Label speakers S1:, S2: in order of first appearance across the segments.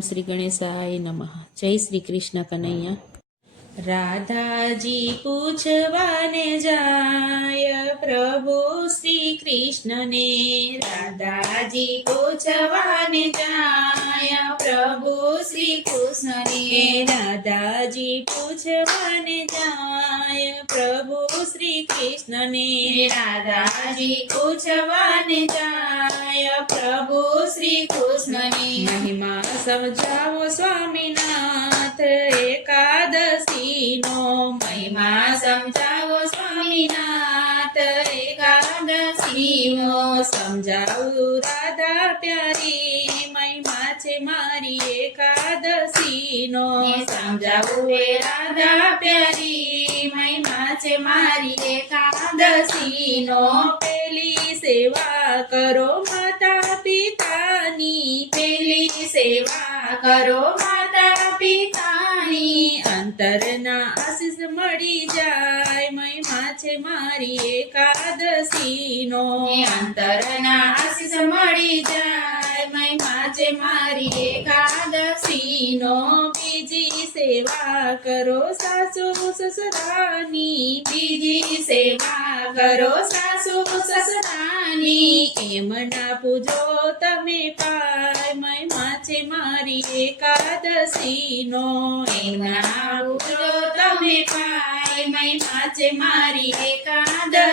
S1: શ્રી ગણેશાય નમઃ. જય શ્રી કૃષ્ણ કનૈયા. રાધાજી પૂછવાને જાય, પ્રભુ શ્રી કૃષ્ણને. રાધાજી પૂછવાને જાય, પ્રભુ શ્રી કૃષ્ણને. રાધાજી પૂછવાને જાય, પ્રભુ શ્રી કૃષ્ણને. રાધાજી પૂછવાને જાય પ્રભુ શ્રી કૃષ્ણની મહિમા સમજાવો સ્વામીનાથ એકાદશીનો મહિમા સમજાવો સ્વામીનાથ એકાદશીનો. સમજાવું રાધા પ્યારી મહિમા મારી એકાદશીનો સમજાવું હે રાધા પ્યારી. મહિમા છે મારી એકાદશીનો. પેલી સેવા કરો માતા પિતાની. પેલી સેવા કરો માતા પિતાની. અંતરના આશીષ મળી જાય. મહિમા છે મારી એકાદશીનો. અંતરના આશીષ મળી જાય. મારી એકાદશીનો બીજી સેવા કરો સાસુ સસરાની. બીજી સેવા કરો સાસુ સસરાની. એમ ના પૂજો તમે પાય મહિમા છે મારી એકાદશીનો. એમ ના પૂજો તમે પાય મહિમા છે મારી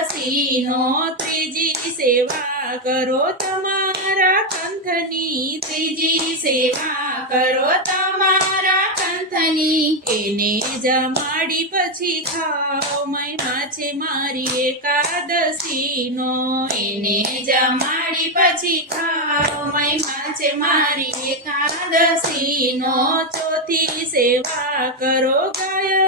S1: એકાદશીનો ત્રીજી સેવા કરો તમારા કંથની ત્રીજી સેવા કરો તમારા કંથની એને જમાડી પછી ખાઓ, મહિમા છે મારી એકાદશીનો. એને જમાડી પછી ખાઓ, મહિમા છે મારી એકાદશીનો. ચોથી સેવા કરો ગાય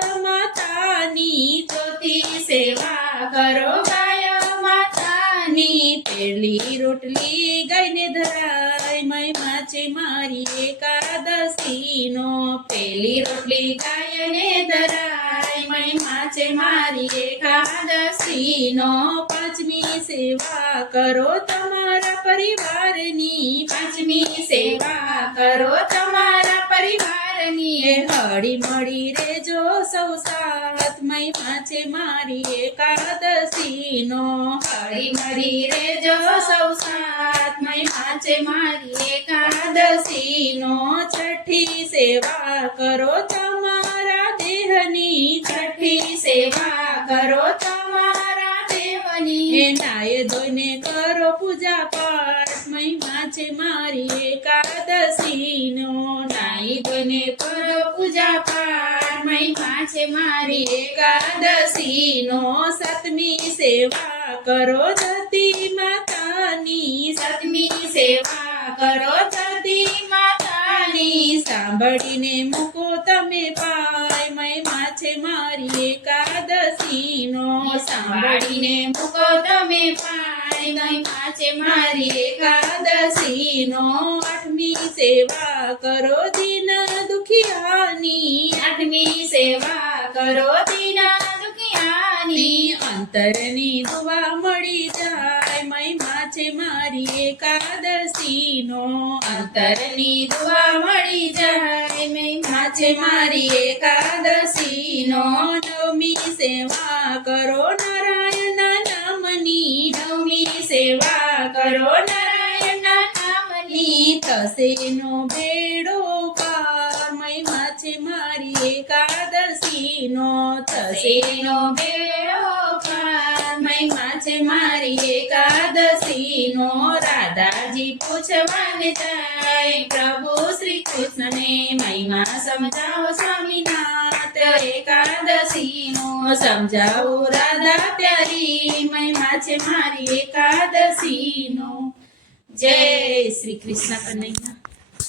S1: માતાની ચોથી સેવા કરો ગાય માતાની. પેલી રોટલી ગાયને ધરાય મહિમા છે મારી એકાદશીનો. પેલી રોટલી ગાયને ધરાય મહિમા છે મારી એકાદશીનો. પાંચમી સેવા કરો તમારા પરિવારની. પાંચમી સેવા કરો તમારા પરિવારની. હળી મળી રેજો સૌ સાથ મહિમા છે મારી એકાદશીનો. હળી મળી રેજો સૌ સાતમય મહિમા મારી એકાદશી નો છઠ્ઠી સેવા કરો તમારા દેહની છઠ્ઠી સેવા કરો તમારા દેહની. નાય ધોઈને કરો પૂજા પાઠ. મહિમા છે મારી એકાદશીનો. નાય ધોઈને કરો પૂજા પાઠ મહિમા છે મારી એકાદશીનો સતમી સેવા કરો જતી માતાની. સતમી સેવા કરો જતી માતાની. સાંભળીને મૂકો તમે પાય મહિમા છે મારી એકાદશીનો સાંભળીને મૂકો તમે પાય મહિમા છે મારી એકાદશીનો આઠમી સેવા કરો દીન દુખિયાની સેવા કરો દીના દુખિયાની. અંતરની દુવા મળી જાય મહિમા છે મારી એકાદશીનો. અંતરની દુવા મળી જાય મહિમા છે મારી એકાદશીનો. નવમી સેવા કરો નારાયણના નામની. નવમી સેવા કરો નારાયણના નામની. થશે નો બેડો એકાદશીનો તસીનો બેડો મહિમા છે મારી એકાદશીનો. રાધાજી પૂછવાને જાય, પ્રભુ શ્રી કૃષ્ણને મહિમા સમજાવો સ્વામીનાથ એકાદશીનો. સમજાવો રાધા પ્યારી, મહિમા છે મારી એકાદશીનો. જય શ્રી કૃષ્ણ કનૈયા.